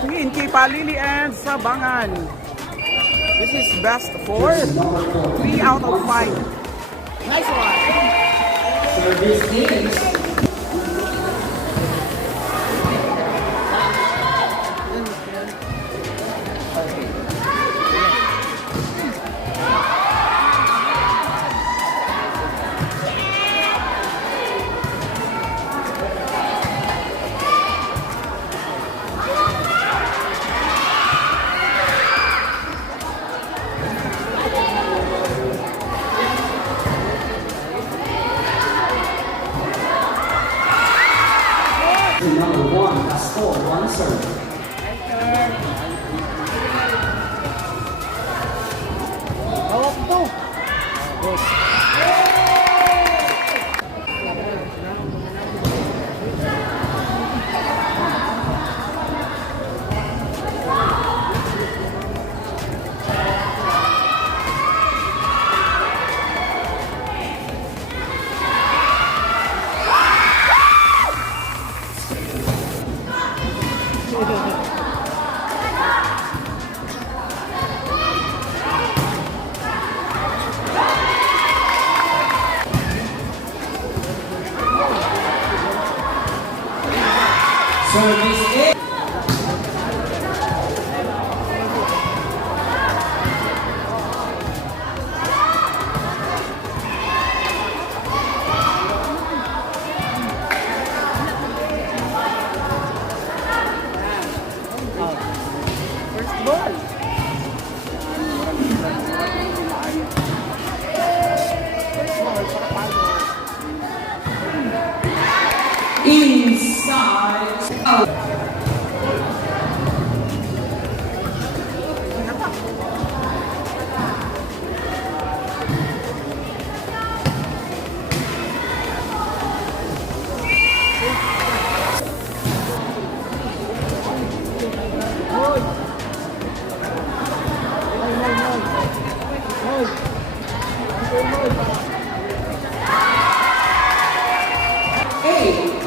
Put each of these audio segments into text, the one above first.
between Kipalili and Sabangan. This is best 4. 3 out of 5. Nice one. Service is number 1 has scored 1 serve. Hawak to. Service is First ball. inside out.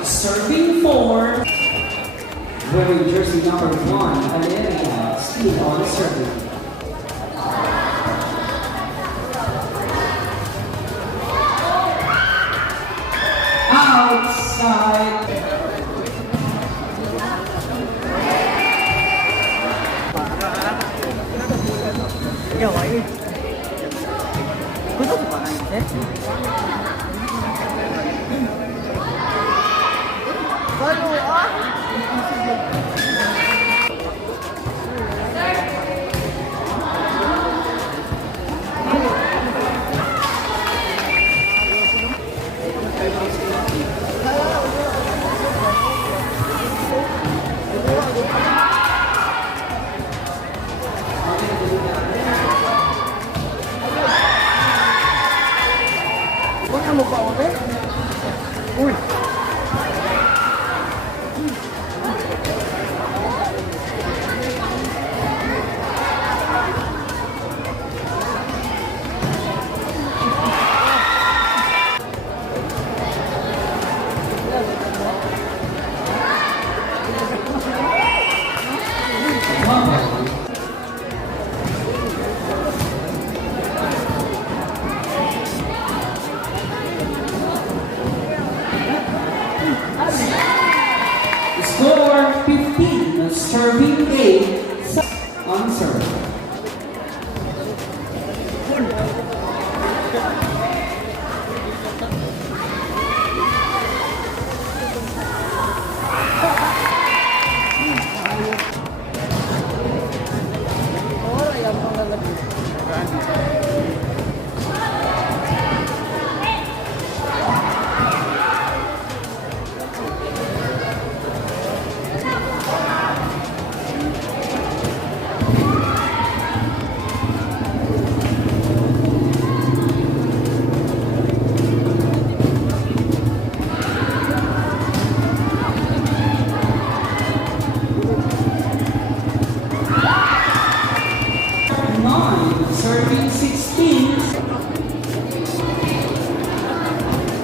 Serving 4. Wearing jersey number 1, Valeria, still on serving. Outside. Gusto ko pa ngayon, Paano Huwag mo pa ako, Uy! Score 15, serving 8, on serve.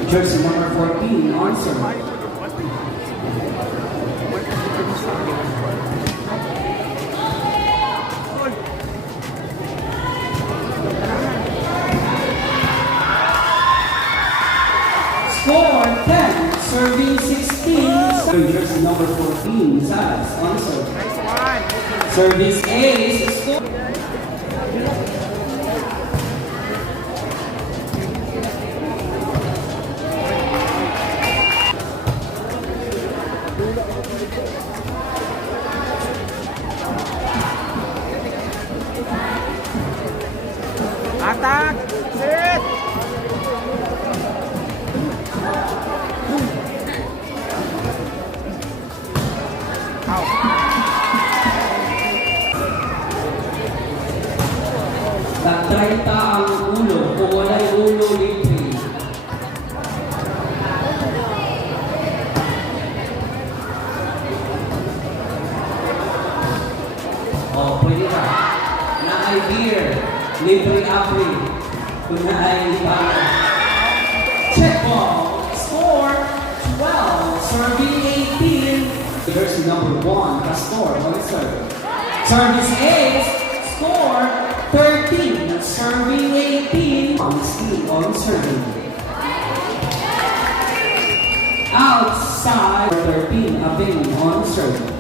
Jersey number 14, answer. jersey number 14, Zaz, on serve. Nice one. Service ace, score. Attack. Sit. Out. Nag-30 ang ulo, kung wala'y ulo, libre. Oh, pwede ka. Na-ay beer, libre apri. Kung na-ay bala. Check ball, score 12, serving 18. Jersey number 1, Castor, on serve. Service ace, score 13, serving 18. On steal, on serving. Outside 13, Abing on serving.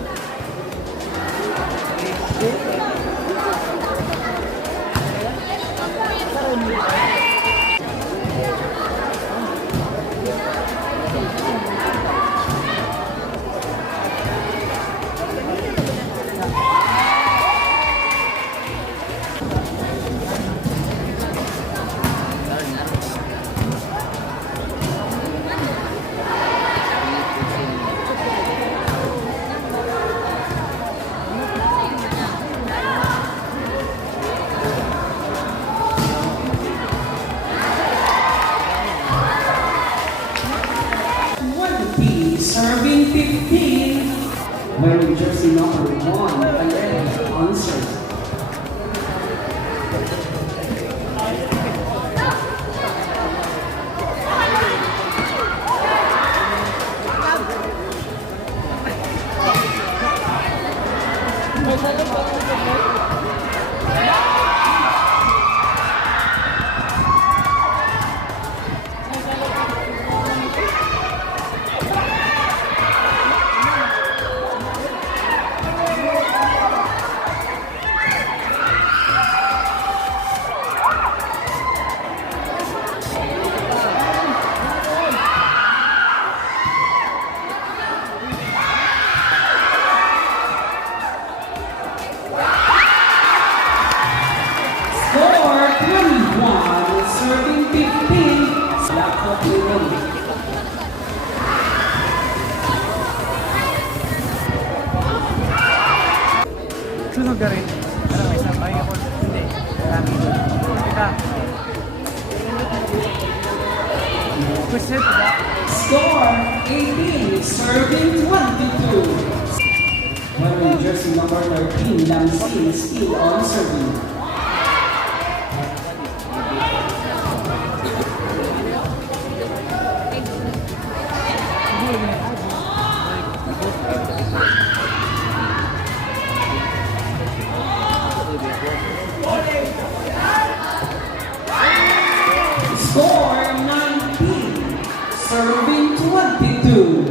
Serving 15, wearing jersey number 1, Allen, on serve. Sunog na rin. Ano, may sabay ako. Hindi. Lagi. Kita. Pusit ba? Score 18, serving 22. Wearing jersey number 13, Lamsin, still on serving. Score 19, serving 22.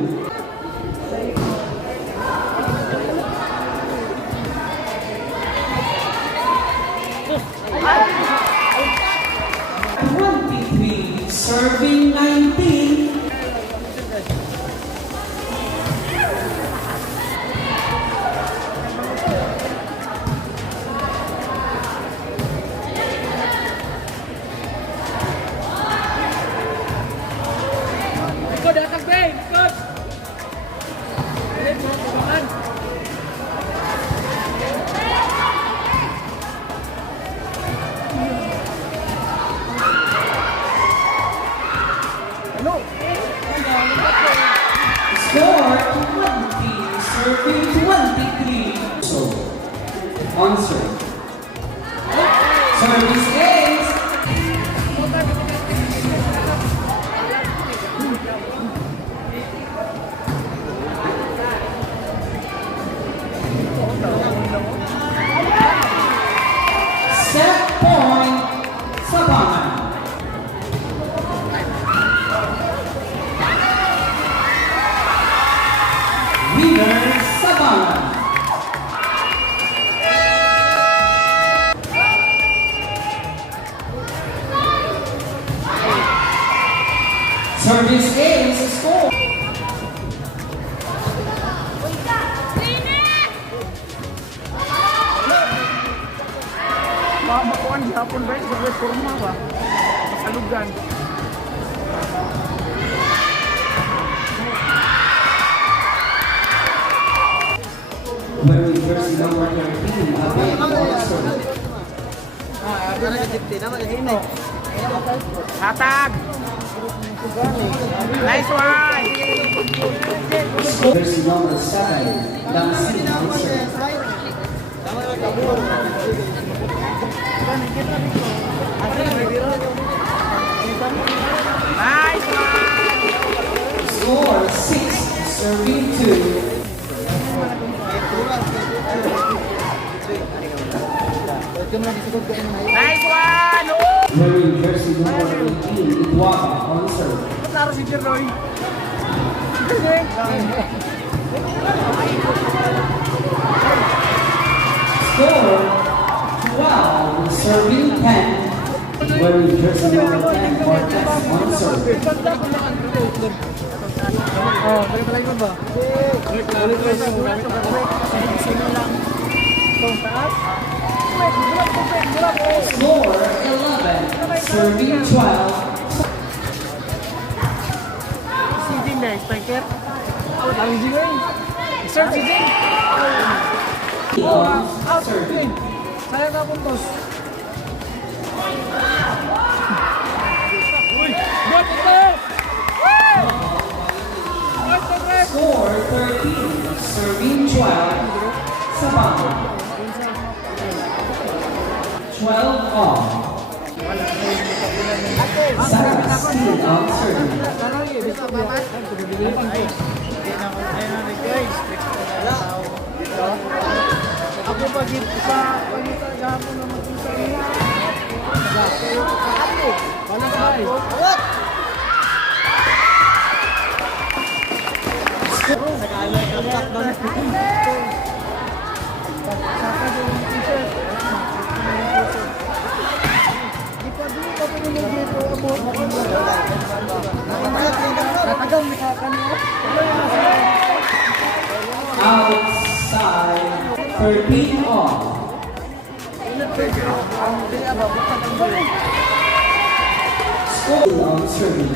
Serving 19. Ikot, atak ba? Ikot! Score 20, serving 23. So, on serve. Service ace. Set point, Sabangan. We Service ace, score. Makuan gihapon ba sa reforma ba? Masalugan. Very jersey number 13, Abel also. Hatag! Nice one! Jersey number 7, Lamsin also. Nice one! Score 6, serving 2. Nice one! Wearing jersey number 18, Idwaka on serve. Laro si Jeroy. Score 12, serving 10. Wearing jersey number 10, Cortez on serve. Oh, balik mo ba? Sino lang. Itong taas. Score 11, serving 12. Si Jing na, striker. Out, ang Jing eh. Serve si Jing. Out, Serving. sayang na puntos. Uy, bot ito! Score 13, serving 12. Sabangan. 12 all. Sarah still on serving. Ako pag sa pagkita gahapon na magkita nila. Walang bay. Awat! Outside, 13 all. Score on serving.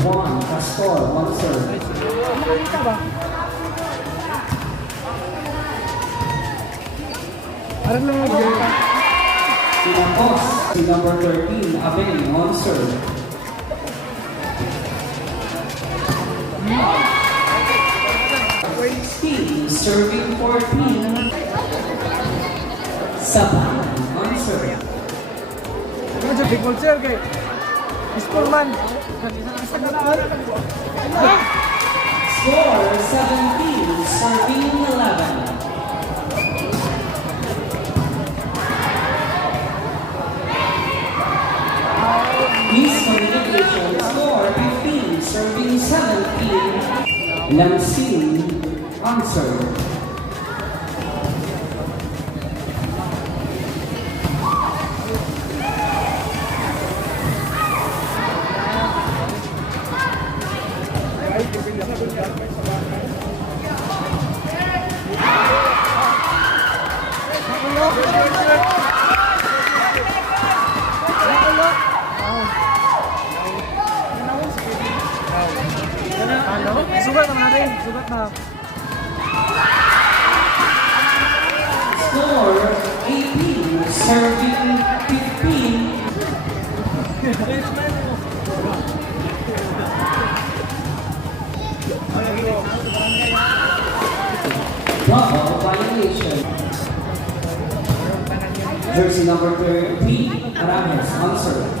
One, Pastor, one serve. Parang lang ako. Tinapos, si number 13, Abel, on serve. Serving 14. Sabangan, on serve. Ano siya, big ball sir kay Sportman. Score 17, serving 11. Miscommunication, score 15, serving 17. Lamsin, on serve. Sugat naman natin. Sugat na. Score 18, serving 15. Double violation. Jersey number 3, Arames, on serve.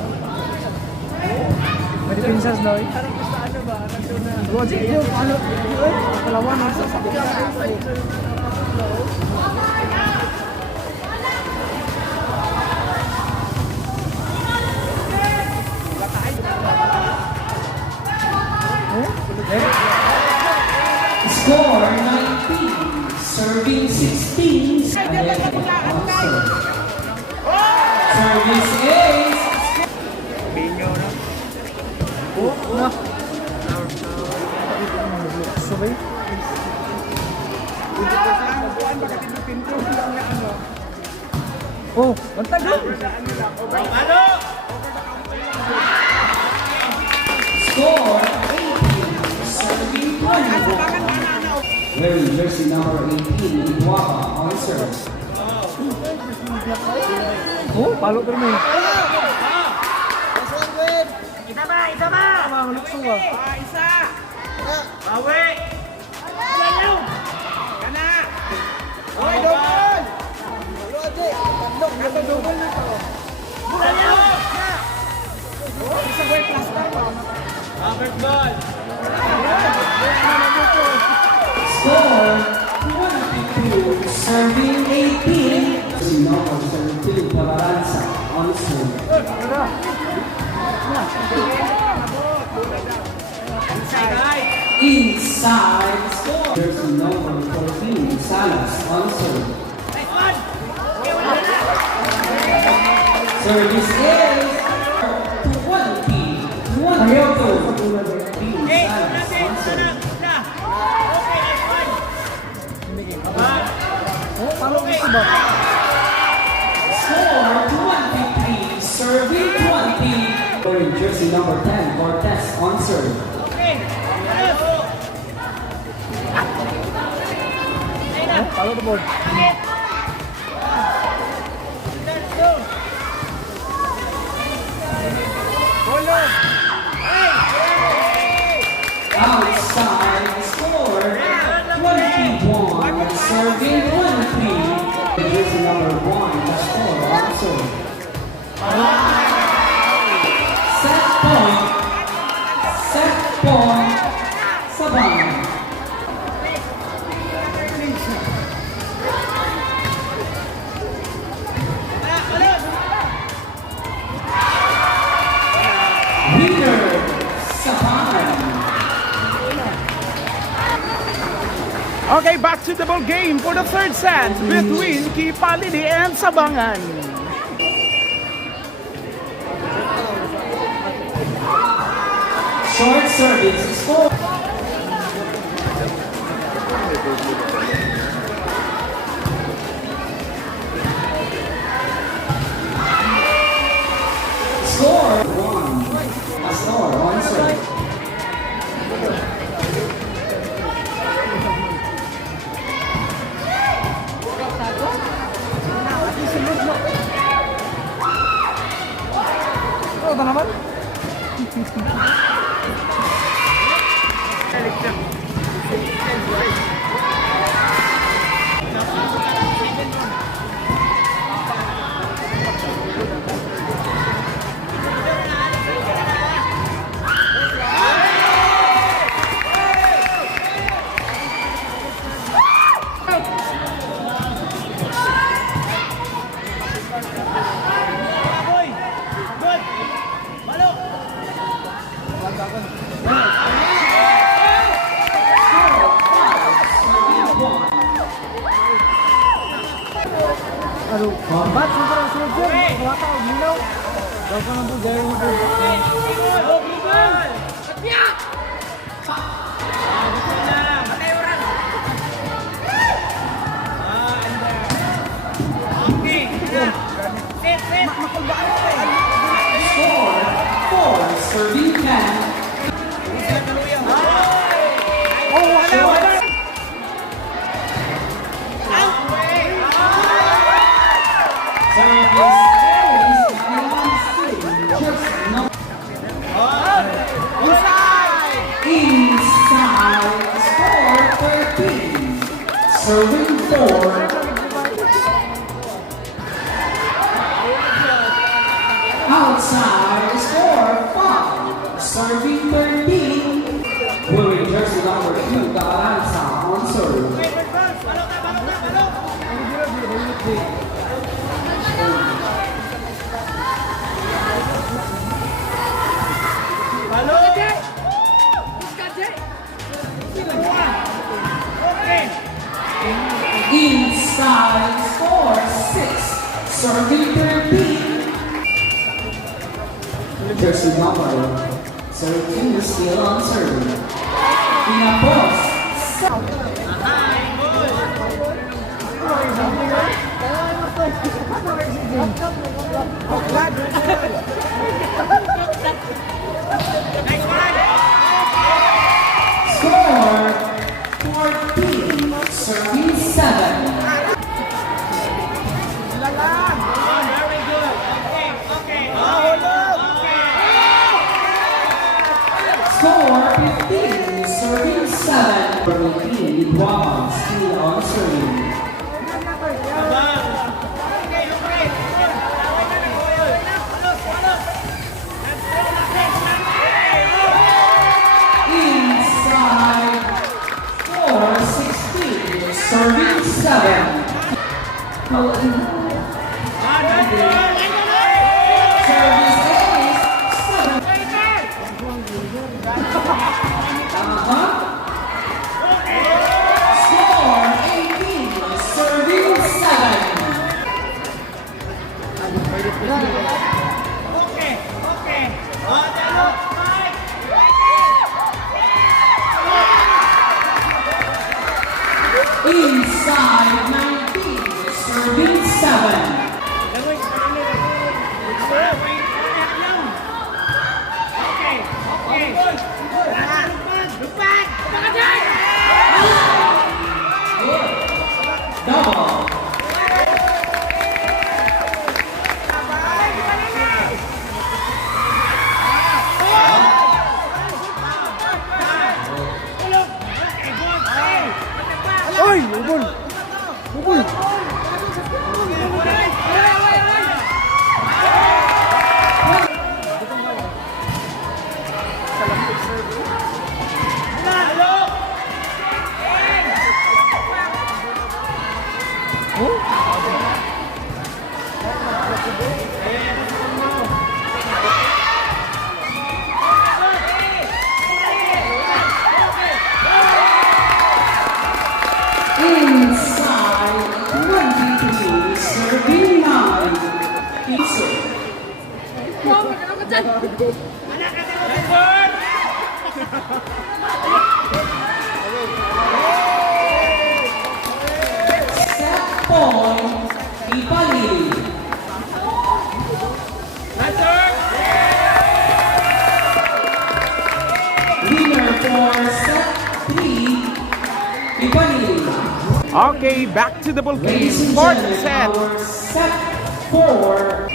May pinsas daw eh. Logic yun. Ano? Kalawan na sa Score 19, serving 16. On serve. ba? Oh, ang tagal. Score 18. Serving 21. Wearing jersey number 18, Umabot on serve. Oh, palo ka naman. Isa ba? Isa ba? Mga lukso ah. Isa! Bawi! Kana! Hoy, double! Ito double na to. Oh, isa ko yung plaster pa. Robert Ball! Score 22. Serving 18. Jersey number 32, Pabaransa on serve. Inside score. Jersey number 14, Salas on serve. Service is 20. 1-2. Salas on serve. Oh, palo ka ba? Score 23. Serving 20. Wearing jersey number 10, Cortez on serve. Oh, palo ka ba? Outside score 21. Serving 23. Jersey number 1, Pastor on serve. Set point. Set point. Sabangan. Winner, Sabangan. Okay, basketball game for the third set between Kipalili and Sabangan. Short service score. Score 1. Pastor on serve. Oh, ito naman. Ano? Ba't siyempre ang sunod dyan? Wala ka, uminaw. Daw ka nang po, gaya mo po. Score 4. Serving 10. Oh, wala! Inside score 13. Serving 4. Outside score 5. Serving 13. Wearing jersey number 2, Kipalili on serve. Inside score 6. Serving 13. Jersey number 13 still on serve. Umabot Score 14, serving 7. Very good. Okay. Score 15, serving 7. Serving team, Umabot, still on serving. Labang. Inside 4-16, serving 7. Service ace, 7. Score 18, serving 7. Inside 19, serving 7. Double. Oy! Bubul! Bubul! Inside 23, serving 9. Insert. Set point, Kipalili. Winner for set 3, Kipalili. Okay, back to the ball game. Ladies and Fourth gentlemen, set. our set 4.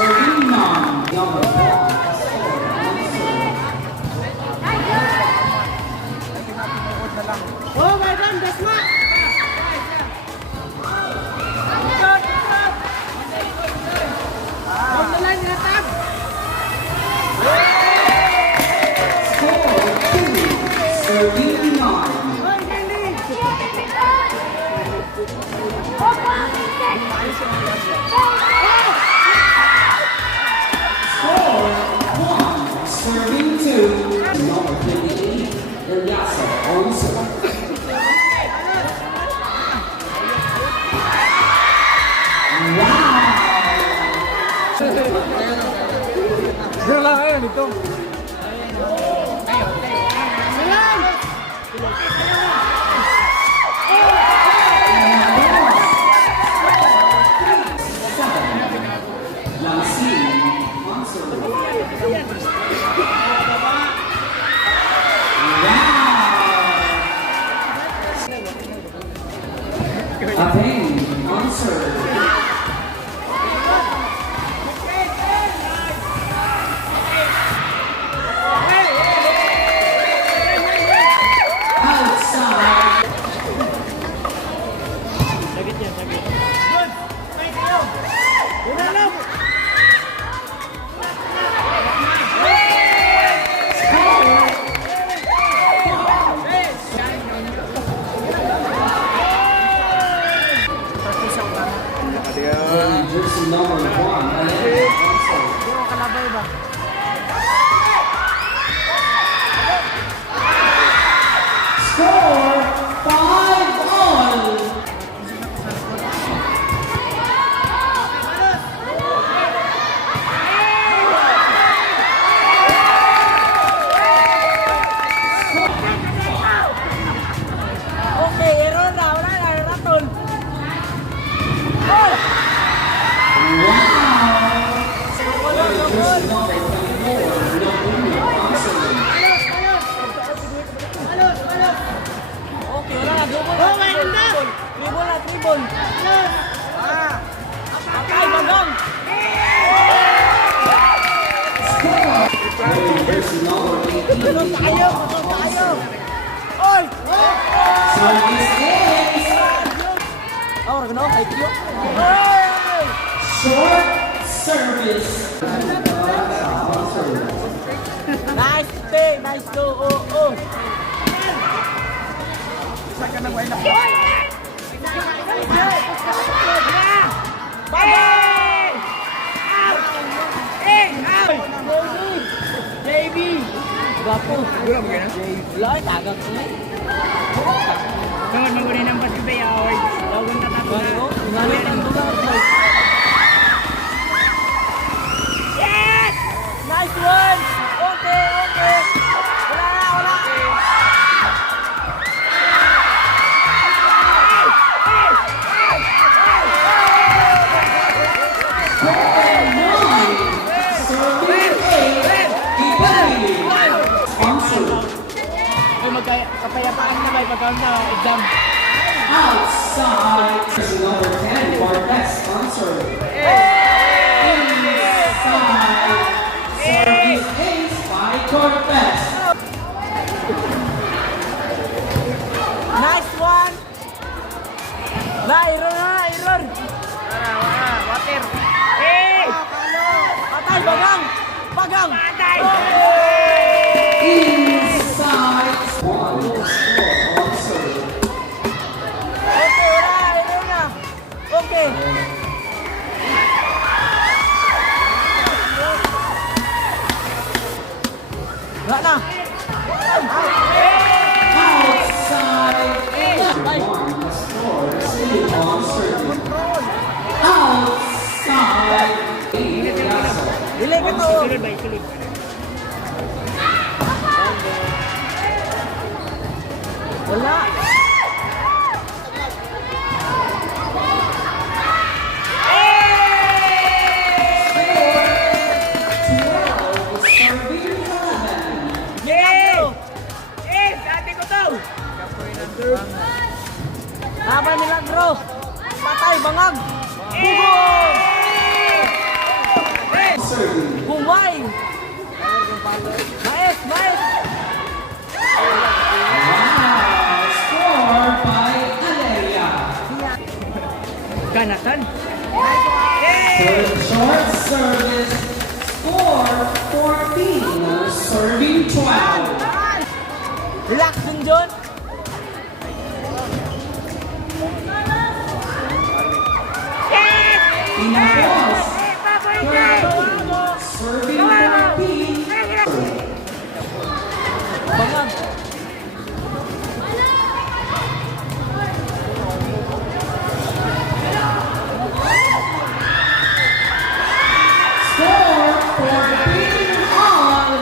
Serving 9, number 1. Oh, my God, that's not. Score 2, serving 9. Score 1, serving 2. Number 28, Eliasa also. Diyan lang kayo, dito. Score 5-all. Okay, error na. Wala na, ratol. Oh! Okay, wala na. Oh, mayroon na! Tribol na, tribol. Okay, bagang. Patol tayo, patol tayo. Oy! Service ace. Oh, no, kay Pio. Short service. Nice play, nice go. Oh. Isa ka na wala. Bye! Out! Out! JB! Gapo. Siguro mo ganun? Wala, tagak ko na. Kawan magunin ang basketball awards. Lawan na tapo na. Ngayon ang bumawi. Yes! Nice one! Okay. Wala. Service ace. Kipalili. Sponsor. Ay, kapayapaan na ba pagkaon sa exam? Outside. Number 10 for best sponsor. Inside. Service ace by Cortez. Nice one! Iron! Water. Patay, bagang! Inside. One sponsor. Okay, wala, iron na. Okay. Wala na. Outside. One scores. Sponsor. Outside. Dili ka to. Sulod ba? Sulod. Wala. Ate ko to! Laban Milagro. Patay, bangag. Bugong. Bumay. Mais. Score by Aleria. Ganasan. Short service. Score 14. Serving 12. Relax dun, John. Pinapos. 13. Serving 14. Bangag. Score 14 all.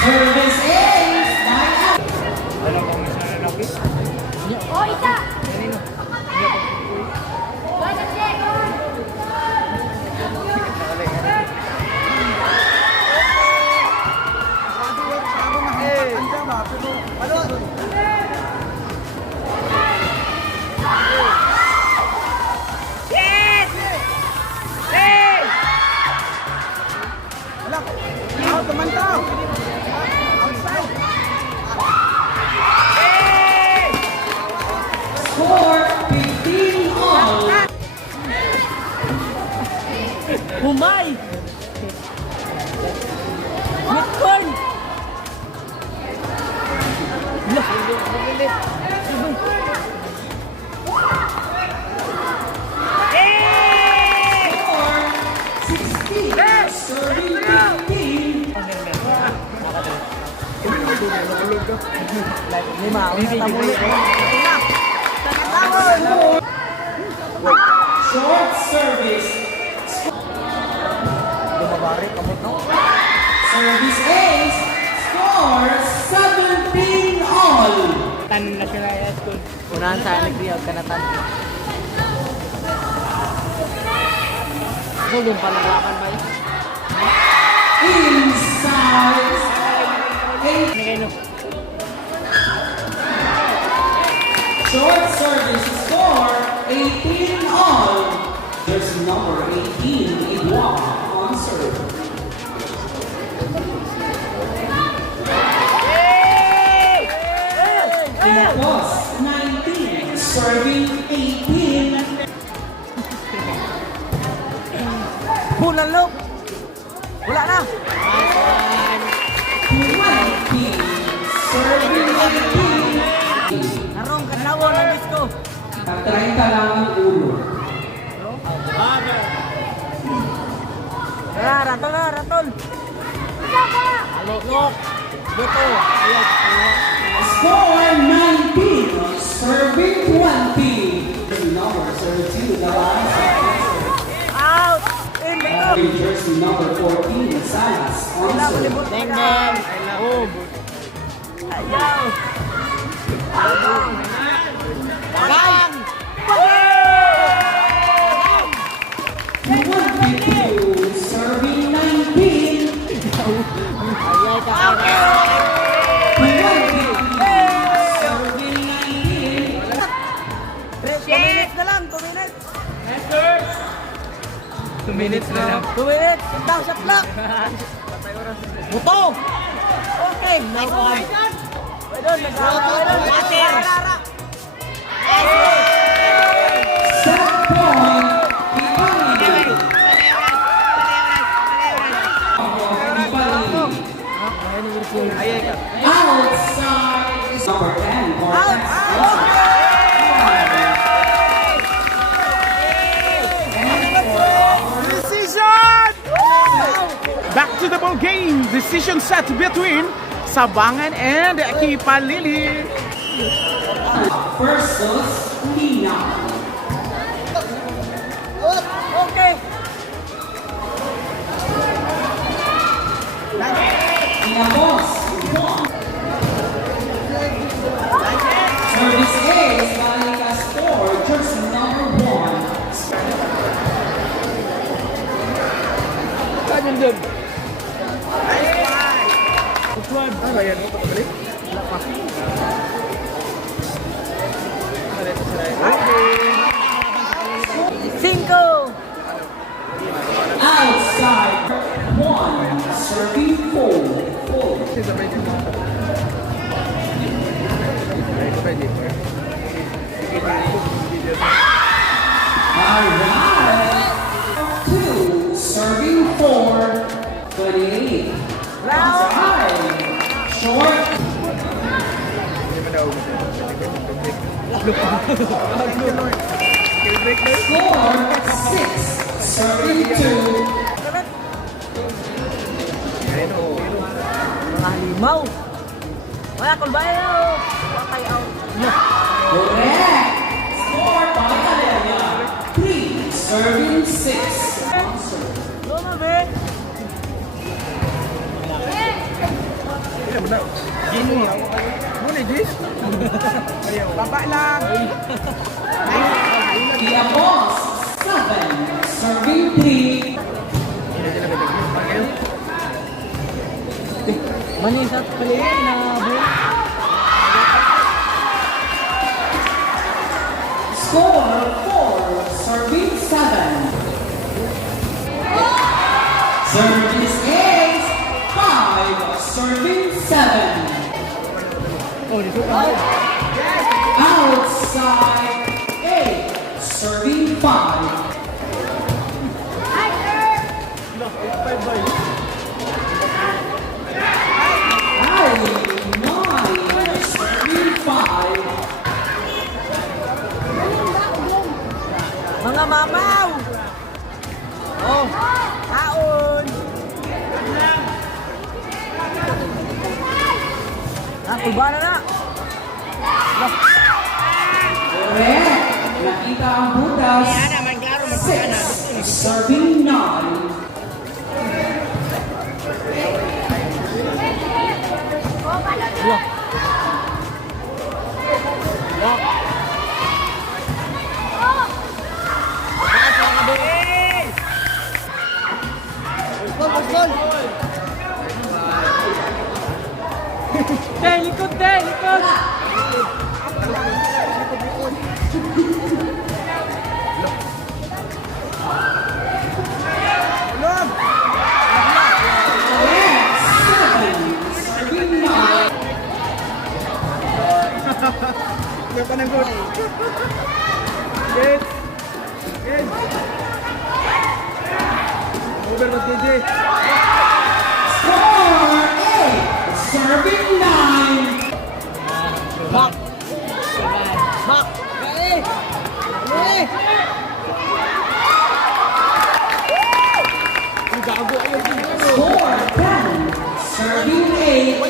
Service ace by Alam ko isa na lapis. Oh, isa! Kanino? Andiyan ba? Pero wala. Out naman to. Outside. score 15 all. Humay. Midcorn. Score 16. Serving 15. Lima, tamuli. Short service. Lumabari, kamot no? Service ace. Score 17 all. Tan na siya na yan. Unahan sa nag-real kanatan. Doon pa naglakan ba yun? Inside. Short service score 18 all. There's number 18, Igwa, on serve. Boss 19, serving 18. Bulan look! Wala na! 20, serving 18. Narong kanawa ng disco! 30 lang ang ulo. Tara, ratol na, ratol! Look! Buto! Ayan! Score 19, serving 20. Number 32, Out! In the jersey number 14, Salas, on serve. Deng deng! Home! Ayaw! Dagang! 22, serving 19. Ayaw ka! 22, serving 19. 2 minutes na lang! 2 minutes! 2 minutes na lang. 2 minutes! Down, shot clock! Buto! Okay! Nice one! Pwede doon! Water! Set point, Kipalili. Outside is number 10, Cortex. Decision! Back to the ball game. Decision set between Sabangan and Kipalili. Versus Nina. Okay! Nina Boss, 1. Service ace, Balika score, jersey number 1. Kanin doon. Cinco! Outside 1, serving 4. Alright. 2, serving 4. 28. Outside. Short. Score 6, serving 2. Mga limaw! Wala kong bayo! Patay out! Correct. Score Pagkatalo. 3, serving 6. Luma, be! Baba lang. Kia Boss 7, serving 3. Manisat pala yun na buwan. Score 4, serving 7. Service ace 5, serving 7. Outside 8, serving 5. Ay, 9, serving 5. Mga mamaw! Oh! Taon! Kulbana na. Correct. Nakita ang butas. 6. Serving 9. Likod, likod. Hindi pa nag-good. Good. Good. Over na DJ. Score 8. Serving 9. Back. Back. Gali. Gali. Score 10. Serving 8.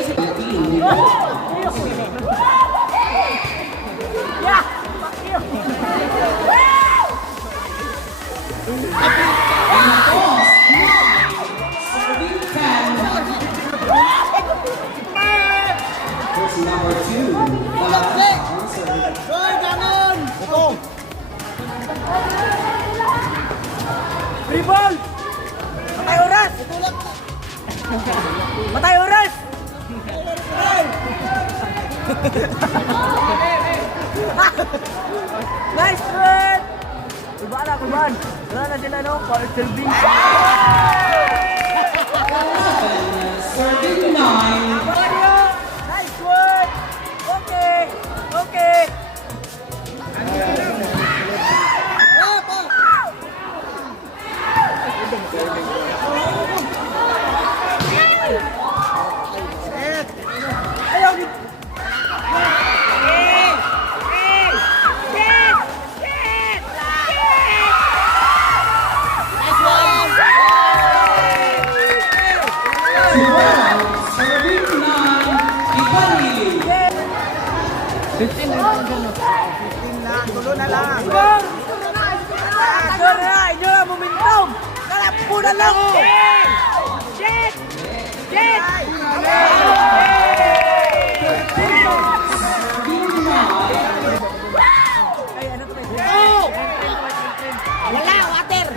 Number 2. Free ball. Matay oras. Matay oras. Nice run. Kulbaan. Wala na sila no. Serving. Serving 9. Nice work. Okay. Serving 9. Kipalili. 15 na. Tulo na lang. Sure na, inyo na momentum. Kalap na lang. Jet. Ay, ano to? Wala, water.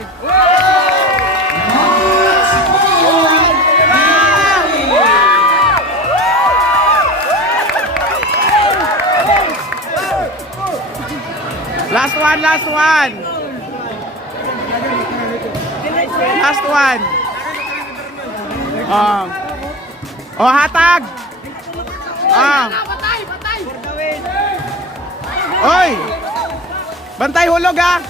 Last one. Last one. Hatag. Oy. Bantay hulog ah.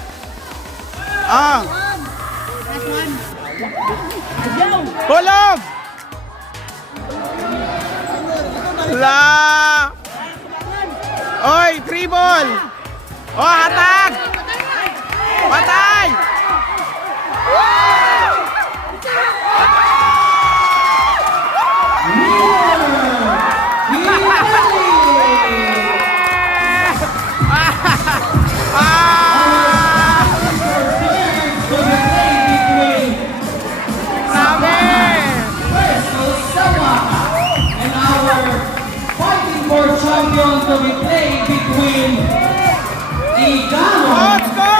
Hulog. La. Oy, free ball. Hatag. Patay. Champions to be played between Igano Let's go!